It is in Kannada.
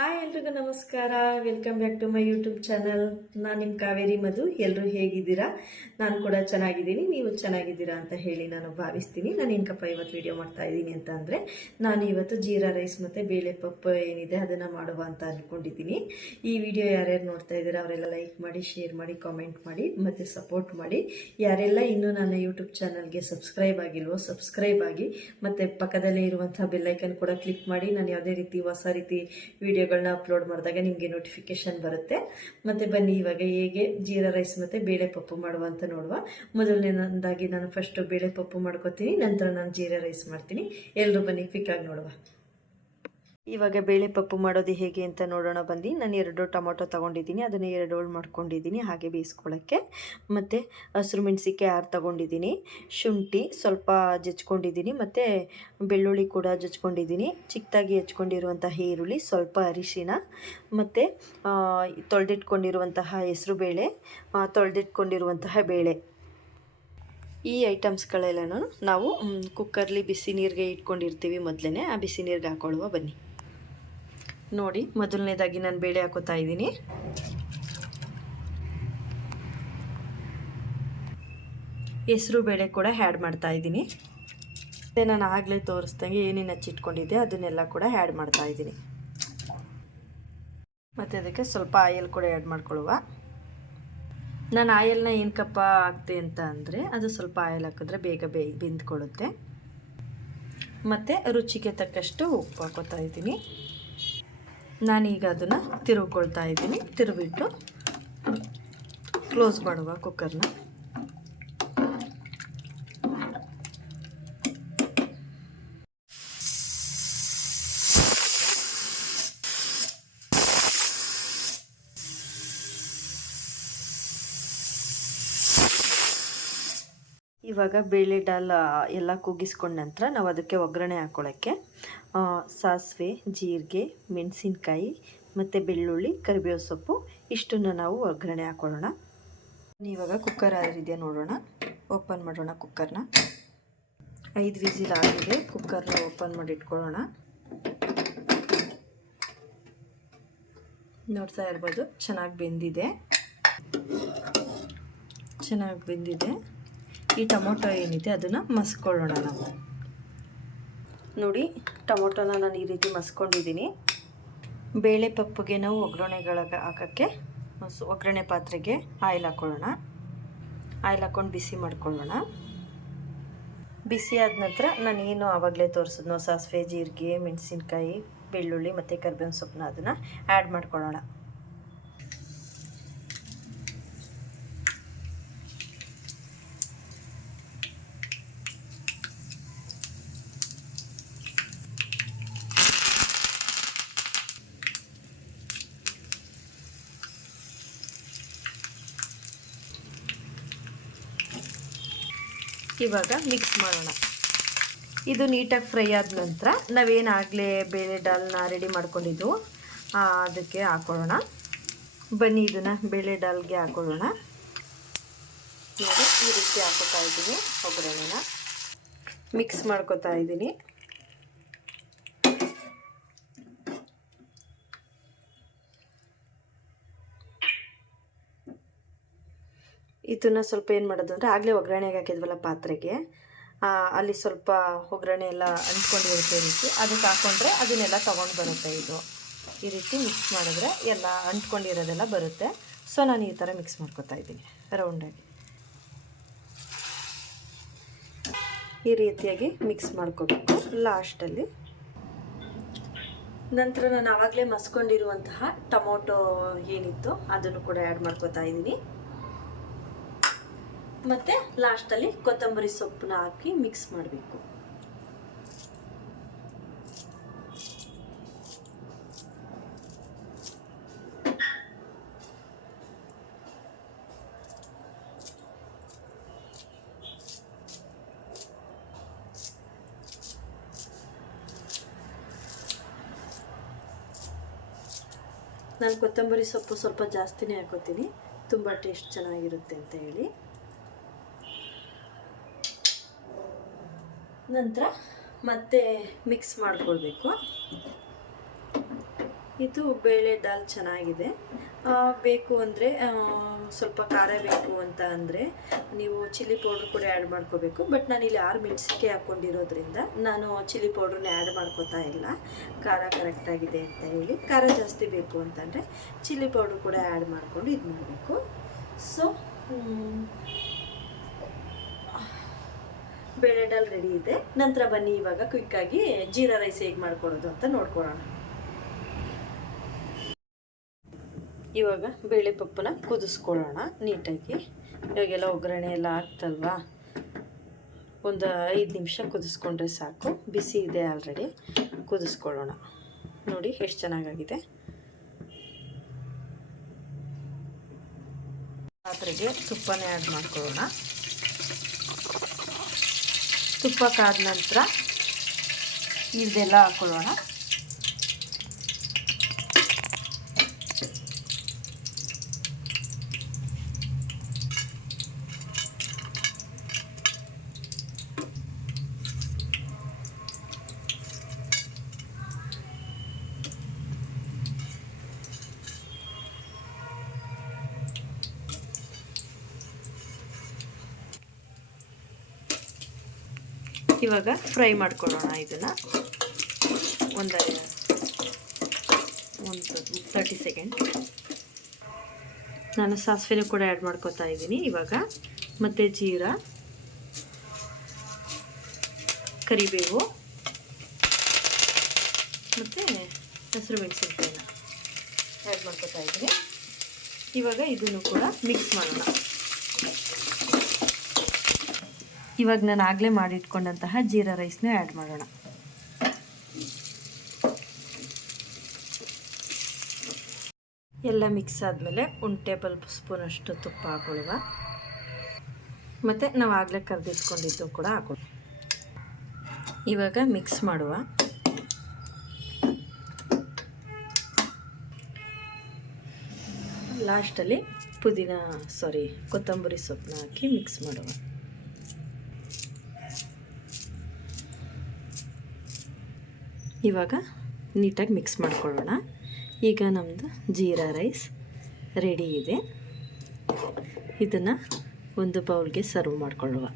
ಹಾಯ್ ಎಲ್ರಿಗೂ ನಮಸ್ಕಾರ. Welcome back to my YouTube channel ನಾನು ನಿಮ್ಮ ಕಾವೇರಿ ಮಧು. ಎಲ್ಲರೂ ಹೇಗಿದ್ದೀರಾ? ನಾನು ಕೂಡ ಚೆನ್ನಾಗಿದ್ದೀನಿ. ನೀವು ಚೆನ್ನಾಗಿದ್ದೀರಾ ಅಂತ ಹೇಳಿ ನಾನು ಭಾವಿಸ್ತೀನಿ. ನಾನು ಏನಕ್ಕಪ್ಪ ಇವತ್ತು ವಿಡಿಯೋ ಮಾಡ್ತಾ ಇದ್ದೀನಿ ಅಂತ ಅಂದರೆ, ನಾನು ಇವತ್ತು ಜೀರಾ ರೈಸ್ ಮತ್ತು ಬೇಳೆ ಪಪ್ಪು ಏನಿದೆ ಅದನ್ನು ಮಾಡುವ ಅಂತ ಅಂದ್ಕೊಂಡಿದ್ದೀನಿ ಈ ವಿಡಿಯೋ ಯಾರ್ಯಾರು ನೋಡ್ತಾ ಇದ್ದೀರಾ, ಅವರೆಲ್ಲ ಲೈಕ್ ಮಾಡಿ ಶೇರ್ ಮಾಡಿ ಕಾಮೆಂಟ್ ಮಾಡಿ, ಮತ್ತು ಸಪೋರ್ಟ್ ಮಾಡಿ. ಯಾರೆಲ್ಲ ಇನ್ನೂ ನನ್ನ ಯೂಟ್ಯೂಬ್ ಚಾನಲ್ಗೆ ಸಬ್ಸ್ಕ್ರೈಬ್ ಆಗಿಲ್ವೋ ಸಬ್ಸ್ಕ್ರೈಬ್ ಆಗಿ, ಮತ್ತು ಪಕ್ಕದಲ್ಲೇ ಇರುವಂಥ ಬೆಲ್ಲೈಕನ್ ಕೂಡ ಕ್ಲಿಕ್ ಮಾಡಿ. ನಾನು ಯಾವುದೇ ರೀತಿ ಹೊಸ ರೀತಿ ವಿಡಿಯೋಗಳನ್ನ ಅಪ್ಲೋಡ್ ಮಾಡಿದಾಗ ನಿಮಗೆ ನೋಟಿಫಿಕೇಶನ್ ಬರುತ್ತೆ. ಮತ್ತು ಬನ್ನಿ, ಇವಾಗ ಹೇಗೆ ಜೀರಾ ರೈಸ್ ಮತ್ತು ಬೇಳೆ ಪಪ್ಪು ಮಾಡುವ ಅಂತ ನೋಡುವ. ಮೊದಲನೇದಾಗಿ ನಾನು ಫಸ್ಟು ಬೇಳೆ ಪಪ್ಪು ಮಾಡ್ಕೊತೀನಿ, ನಂತರ ನಾನು ಜೀರಾ ರೈಸ್ ಮಾಡ್ತೀನಿ. ಎಲ್ಲರೂ ಬನ್ನಿ ಕ್ವಿಕ್ಕಾಗಿ ನೋಡುವ. ಇವಾಗ ಬೇಳೆ ಪಪ್ಪು ಮಾಡೋದು ಹೇಗೆ ಅಂತ ನೋಡೋಣ. ಬಂದು ನಾನು ಎರಡು ಟೊಮೊಟೊ ತೊಗೊಂಡಿದ್ದೀನಿ, ಅದನ್ನು ಎರಡು ಹೋಳು ಮಾಡ್ಕೊಂಡಿದ್ದೀನಿ, ಹಾಗೆ ಬೇಯಿಸ್ಕೊಳ್ಳೋಕ್ಕೆ. ಮತ್ತು ಹಸಿರು ಮೆಣಸಿಕಾಯಿ ಆರು ತೊಗೊಂಡಿದ್ದೀನಿ, ಶುಂಠಿ ಸ್ವಲ್ಪ ಜಚ್ಕೊಂಡಿದ್ದೀನಿ ಮತ್ತು ಬೆಳ್ಳುಳ್ಳಿ ಕೂಡ ಜಚ್ಕೊಂಡಿದ್ದೀನಿ ಚಿಕ್ಕದಾಗಿ ಹೆಚ್ಕೊಂಡಿರುವಂತಹ ಈರುಳ್ಳಿ, ಸ್ವಲ್ಪ ಅರಿಶಿನ ಮತ್ತು ತೊಳೆದಿಟ್ಕೊಂಡಿರುವಂತಹ ಹೆಸರು ಬೇಳೆ ತೊಳೆದಿಟ್ಕೊಂಡಿರುವಂತಹ ಬೇಳೆ. ಈ ಐಟಮ್ಸ್ಗಳೆಲ್ಲನೂ ನಾವು ಕುಕ್ಕರ್ಲಿ ಬಿಸಿ ನೀರಿಗೆ ಇಟ್ಕೊಂಡಿರ್ತೀವಿ ಮೊದಲೇ ಆ ಬಿಸಿ ನೀರಿಗೆ ಹಾಕೊಳ್ಳುವ. ಬನ್ನಿ. ನೋಡಿ, ಮೊದಲನೇದಾಗಿ ನಾನು ಬೇಳೆ ಹಾಕೋತಾ ಇದ್ದೀನಿ. ಹೆಸರು ಬೇಳೆ ಕೂಡ ಆ್ಯಡ್ ಮಾಡ್ತಾ ಇದ್ದೀನಿ. ಮತ್ತು ನಾನು ಆಗಲೇ ತೋರಿಸ್ದಂಗೆ ಏನೇನು ಹಚ್ಚಿಟ್ಕೊಂಡಿದ್ದೆ ಅದನ್ನೆಲ್ಲ ಕೂಡ ಆ್ಯಡ್ ಮಾಡ್ತಾ ಇದ್ದೀನಿ. ಮತ್ತು ಅದಕ್ಕೆ ಸ್ವಲ್ಪ ಆಯಿಲ್ ಕೂಡ ಆ್ಯಡ್ ಮಾಡ್ಕೊಳ್ಳುವ. ನಾನು ಆಯಿಲ್ನ ಏನು ಕಪ್ಪ ಹಾಕ್ತೆ ಅಂತ ಅಂದರೆ ಅದು ಸ್ವಲ್ಪ ಆಯಿಲ್ ಹಾಕಿದ್ರೆ ಬೇಗ ಬೇ ಬಿಂದ್ಕೊಳ್ಳುತ್ತೆ. ಮತ್ತು ರುಚಿಗೆ ತಕ್ಕಷ್ಟು ಉಪ್ಪು ಹಾಕೋತಾ ಇದ್ದೀನಿ. ನಾನೀಗ ಅದನ್ನು ತಿರುವ್ಕೊಳ್ತಾ ಇದ್ದೀನಿ. ತಿರುವಿಟ್ಟು ಕ್ಲೋಸ್ ಮಾಡುವ ಕುಕ್ಕರ್ನ ಇವಾಗ ಬೇಳೆ ಡಾಲ್ ಎಲ್ಲ ಕೂಗಿಸ್ಕೊಂಡ ನಂತರ ನಾವು ಅದಕ್ಕೆ ಒಗ್ಗರಣೆ ಹಾಕ್ಕೊಳ್ಳೋಕ್ಕೆ ಸಾಸಿವೆ, ಜೀರಿಗೆ, ಮೆಣಸಿನ್ಕಾಯಿ ಮತ್ತು ಬೆಳ್ಳುಳ್ಳಿ, ಕರಿಬೇವು ಸೊಪ್ಪು ಇಷ್ಟನ್ನು ನಾವು ಒಗ್ಗರಣೆ ಹಾಕೊಳ್ಳೋಣ. ಇವಾಗ ಕುಕ್ಕರ್ ಆರಿದೆಯಾ ನೋಡೋಣ. ಓಪನ್ ಮಾಡೋಣ ಕುಕ್ಕರ್ನ ಐದು ವಿಸಿಲ್ ಆಗಿದೆ ಕುಕ್ಕರ್ನ ಓಪನ್ ಮಾಡಿ ಇಟ್ಕೊಳ್ಳೋಣ ನೋಡ್ತಾ ಇರ್ಬೋದು, ಚೆನ್ನಾಗಿ ಬೆಂದಿದೆ. ಚೆನ್ನಾಗಿ ಬೆಂದಿದೆ. ಈ ಟೊಮೊಟೊ ಏನಿದೆ ಅದನ್ನು ಮಸ್ಕೊಳ್ಳೋಣ ನಾವು. ನೋಡಿ, ಟೊಮೊಟೊನ ನಾನು ಈ ರೀತಿ ಮಸ್ಕೊಂಡಿದ್ದೀನಿ. ಬೇಳೆ ಪಪ್ಪುಗೆ ನಾವು ಒಗ್ಗರಣೆಗಳಿಗೆ ಹಾಕೋಕ್ಕೆ ಒಗ್ಗರಣೆ ಪಾತ್ರೆಗೆ ಆಯಿಲ್ ಹಾಕ್ಕೊಳ್ಳೋಣ ಆಯಿಲ್ ಹಾಕ್ಕೊಂಡು ಬಿಸಿ ಮಾಡ್ಕೊಳ್ಳೋಣ. ಬಿಸಿ ಆದ ನಂತರ ನಾನು ಏನು ಆವಾಗಲೇ ತೋರಿಸಿದ್ನೋ, ಸಾಸಿವೆ, ಜೀರಿಗೆ, ಮೆಣಸಿನ್ಕಾಯಿ, ಬೆಳ್ಳುಳ್ಳಿ ಮತ್ತು ಕರ್ಬೇವಿನ ಸೊಪ್ಪನ್ನ ಅದನ್ನು ಆ್ಯಡ್ ಮಾಡ್ಕೊಳ್ಳೋಣ. ಇವಾಗ ಮಿಕ್ಸ್ ಮಾಡೋಣ. ಇದು ನೀಟಾಗಿ ಫ್ರೈ ಆದ ನಂತರ ನಾವೇನಾಗಲೇ ಬೇಳೆ ಡಾಲ್ನ ರೆಡಿ ಮಾಡ್ಕೊಂಡಿದ್ದು ಅದಕ್ಕೆ ಹಾಕೊಳ್ಳೋಣ. ಬನ್ನಿ, ಇದನ್ನು ಬೇಳೆ ಡಾಲ್ಗೆ ಹಾಕೊಳ್ಳೋಣ. ನೋಡಿ, ಈ ರೀತಿ ಹಾಕೋತಾ ಇದ್ದೀನಿ ಒಗ್ಗರಣೆನ. ಮಿಕ್ಸ್ ಮಾಡ್ಕೋತಾ ಇದ್ದೀನಿ. ಇದನ್ನು ಸ್ವಲ್ಪ ಏನು ಮಾಡೋದು ಅಂದರೆ ಆಗಲೇ ಒಗ್ಗರಣೆಗೆ ಹಾಕಿದ್ವಲ್ಲ ಪಾತ್ರೆಗೆ. ಅಲ್ಲಿ ಸ್ವಲ್ಪ ಒಗ್ಗರಣೆ ಎಲ್ಲ ಅಂಟ್ಕೊಂಡಿರುತ್ತೆ ಈ ರೀತಿ ಅದಕ್ಕೆ ಹಾಕ್ಕೊಂಡ್ರೆ ಅದನ್ನೆಲ್ಲ ತೊಗೊಂಡು ಬರುತ್ತೆ ಇದು. ಈ ರೀತಿ ಮಿಕ್ಸ್ ಮಾಡಿದ್ರೆ ಎಲ್ಲ ಅಂಟ್ಕೊಂಡಿರೋದೆಲ್ಲ ಬರುತ್ತೆ. ಸೊ ನಾನು ಈ ಥರ ಮಿಕ್ಸ್ ಮಾಡ್ಕೊತಾ ಇದ್ದೀನಿ ರೌಂಡಾಗಿ ಈ ರೀತಿಯಾಗಿ ಮಿಕ್ಸ್ ಮಾಡ್ಕೋಬೇಕು ಲಾಸ್ಟಲ್ಲಿ ನಂತರ ನಾನು ಆವಾಗಲೇ ಮಸ್ಕೊಂಡಿರುವಂತಹ ಟೊಮೊಟೊ ಏನಿತ್ತು ಅದನ್ನು ಕೂಡ ಆ್ಯಡ್ ಮಾಡ್ಕೋತಾ ಇದ್ದೀನಿ. ಮತ್ತು ಲಾಸ್ಟಲ್ಲಿ ಕೊತ್ತಂಬರಿ ಸೊಪ್ಪನ್ನ ಹಾಕಿ ಮಿಕ್ಸ್ ಮಾಡಬೇಕು. ನಾನು ಕೊತ್ತಂಬರಿ ಸೊಪ್ಪು ಸ್ವಲ್ಪ ಜಾಸ್ತಿನೇ ಹಾಕೋತೀನಿ. ತುಂಬ ಟೇಸ್ಟ್ ಚೆನ್ನಾಗಿರುತ್ತೆ ಅಂತ ಹೇಳಿ. ನಂತರ ಮತ್ತೆ ಮಿಕ್ಸ್ ಮಾಡಿಕೊಳ್ಬೇಕು. ಇದು ಬೇಳೆ ದಾಲ್ ಚೆನ್ನಾಗಿದೆ. ಬೇಕು ಅಂದರೆ ಸ್ವಲ್ಪ ಖಾರ ಬೇಕು ಅಂತ ಅಂದರೆ ನೀವು ಚಿಲ್ಲಿ ಪೌಡ್ರ್ ಕೂಡ ಆ್ಯಡ್ ಮಾಡ್ಕೋಬೇಕು ಬಟ್ ನಾನು ಇಲ್ಲಿ ಆರು ಮೆಣಸಿಕೆ ಹಾಕ್ಕೊಂಡಿರೋದ್ರಿಂದ ನಾನು ಚಿಲ್ಲಿ ಪೌಡ್ರನ್ನ ಆ್ಯಡ್ ಮಾಡ್ಕೋತಾ ಇಲ್ಲ. ಖಾರ ಕರೆಕ್ಟಾಗಿದೆ ಅಂತ ಹೇಳಿ. ಖಾರ ಜಾಸ್ತಿ ಬೇಕು ಅಂತಂದರೆ ಚಿಲ್ಲಿ ಪೌಡ್ರ್ ಕೂಡ ಆ್ಯಡ್ ಮಾಡಿಕೊಂಡು ಇದು ಮಾಡಬೇಕು ಸೊ ಬೇಳೆ ಡಾಲ್ ರೆಡಿ ಇದೆ. ನಂತರ ಬನ್ನಿ, ಇವಾಗ ಕ್ವಿಕ್ಕಾಗಿ ಜೀರಾ ರೈಸ್ ಹೇಗೆ ಮಾಡ್ಕೊಳ್ಳೋದು ಅಂತ ನೋಡ್ಕೊಳ್ಳೋಣ ಇವಾಗ ಬೇಳೆ ಪಪ್ಪನ ಕುದಿಸ್ಕೊಳ್ಳೋಣ ನೀಟಾಗಿ. ಇವಾಗೆಲ್ಲ ಒಗ್ಗರಣೆ ಎಲ್ಲ ಆಗ್ತಲ್ವಾ? ಒಂದು ಐದು ನಿಮಿಷ ಕುದಿಸ್ಕೊಂಡ್ರೆ ಸಾಕು. ಬಿಸಿ ಇದೆ ಆಲ್ರೆಡಿ ಕುದಿಸ್ಕೊಳ್ಳೋಣ. ನೋಡಿ ಎಷ್ಟು ಚೆನ್ನಾಗಾಗಿದೆ. ಪಾತ್ರೆಗೆ ತುಪ್ಪನೇ ಆ್ಯಡ್ ಮಾಡ್ಕೊಳ್ಳೋಣ. ತುಪ್ಪ ಕಾದ ನಂತರ ಇದೆಲ್ಲ ಹಾಕೊಳ್ಳೋಣ ಇವಾಗ ಫ್ರೈ ಮಾಡ್ಕೊಳ್ಳೋಣ ಇದನ್ನು. ಒಂದು ಒಂದು ತರ್ಟಿ ಸೆಕೆಂಡ್ ನಾನು ಸಾಸಿವೆನೂ ಕೂಡ ಆ್ಯಡ್ ಮಾಡ್ಕೊತಾ ಇದ್ದೀನಿ ಇವಾಗ. ಮತ್ತು ಜೀರಾ, ಕರಿಬೇವು, ಮತ್ತು ಹೆಸರು ಮೆಣಸಿನ್ಕಾಯಿನ ಆ್ಯಡ್ ಮಾಡ್ಕೋತಾ ಇದ್ದೀನಿ. ಇವಾಗ ಇದನ್ನು ಕೂಡ ಮಿಕ್ಸ್ ಮಾಡೋಣ. ಇವಾಗ ನಾನು ಆಗಲೇ ಮಾಡಿಟ್ಕೊಂಡಂತಹ ಜೀರಾ ರೈಸ್ನ ಆ್ಯಡ್ ಮಾಡೋಣ. ಎಲ್ಲ ಮಿಕ್ಸ್ ಆದಮೇಲೆ ಒಂದು ಟೇಬಲ್ ಸ್ಪೂನಷ್ಟು ತುಪ್ಪ ಹಾಕೊಳ್ಳುವ. ಮತ್ತು ನಾವು ಆಗಲೇ ಕರೆದಿಟ್ಕೊಂಡಿದ್ದು ಕೂಡ ಹಾಕೊಳ್ಳುವ. ಇವಾಗ ಮಿಕ್ಸ್ ಮಾಡುವ. ಲಾಸ್ಟಲ್ಲಿ ಪುದೀನ ಸಾರಿ ಕೊತ್ತಂಬರಿ ಸೊಪ್ಪನ್ನ ಹಾಕಿ ಮಿಕ್ಸ್ ಮಾಡುವ. ಇವಾಗ ನೀಟಾಗಿ ಮಿಕ್ಸ್ ಮಾಡ್ಕೊಳ್ಳೋಣ. ಈಗ ನಮ್ಮದು ಜೀರಾ ರೈಸ್ ರೆಡಿ ಇದೆ. ಇದನ್ನು ಒಂದು ಬೌಲ್ಗೆ ಸರ್ವ್ ಮಾಡ್ಕೊಳ್ಳುವ.